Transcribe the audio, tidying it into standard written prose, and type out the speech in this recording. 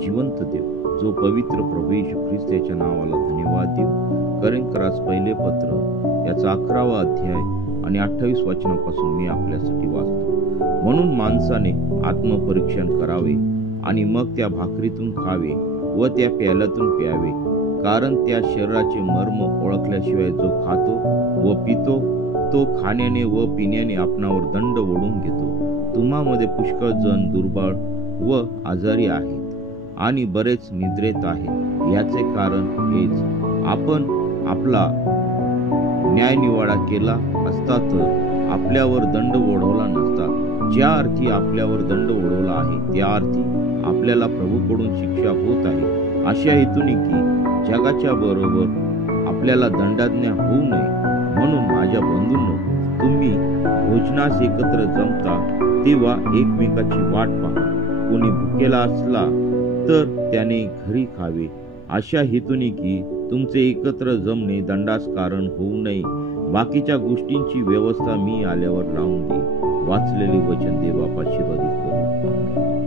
जिवंत देव, जो पवित्र प्रभू येशू ख्रिस्त याच्या नावाला धन्यवाद देऊ. करिंथरास पहिले पत्र याचा 11वा अध्याय आणि 28 वचनापासून मी आपल्यासाठी वाचतो. म्हणून माणसाने आत्मपरीक्षण करावे आणि मग त्या भाकरीतून खावे व त्या प्याल्यातून प्यावे, कारण त्या शरीराचे मर्म ओळखल्याशिवाय जो खातो व पितो तो खाण्याने व पिण्याने आपणावर दंड ओढून घेतो. तुम्हामध्ये पुष्कळ जण दुर्बळ व आजारी आहेत आणि बरेच निद्रेत आहेत. याचे कारण हेच, आपण आपला न्यायनिवाडा केला असता तर आपल्यावर दंड ओढवला नसता. ज्या अर्थी आपल्यावर दंड ओढवला आहे त्या अर्थी आपल्याला प्रभूकडून शिक्षा होत आहे, अशा हेतूने की जगाच्या बरोबर आपल्याला दंडाज्ञा होऊ नये. म्हणून माझ्या बंधूंनो, तुम्ही भोजनास एकत्र जमता तेव्हा एकमेकाची वाट पहा. कोणी भुकेला असला तर त्याने घरी खावे, अशा हेतूने की तुमचे एकत्र जमणे दंडास कारण होऊ नये. बाकीच्या गोष्टींची व्यवस्था मी आल्यावर लावून दे. वाचलेले वचन देव आशीर्वादित करो.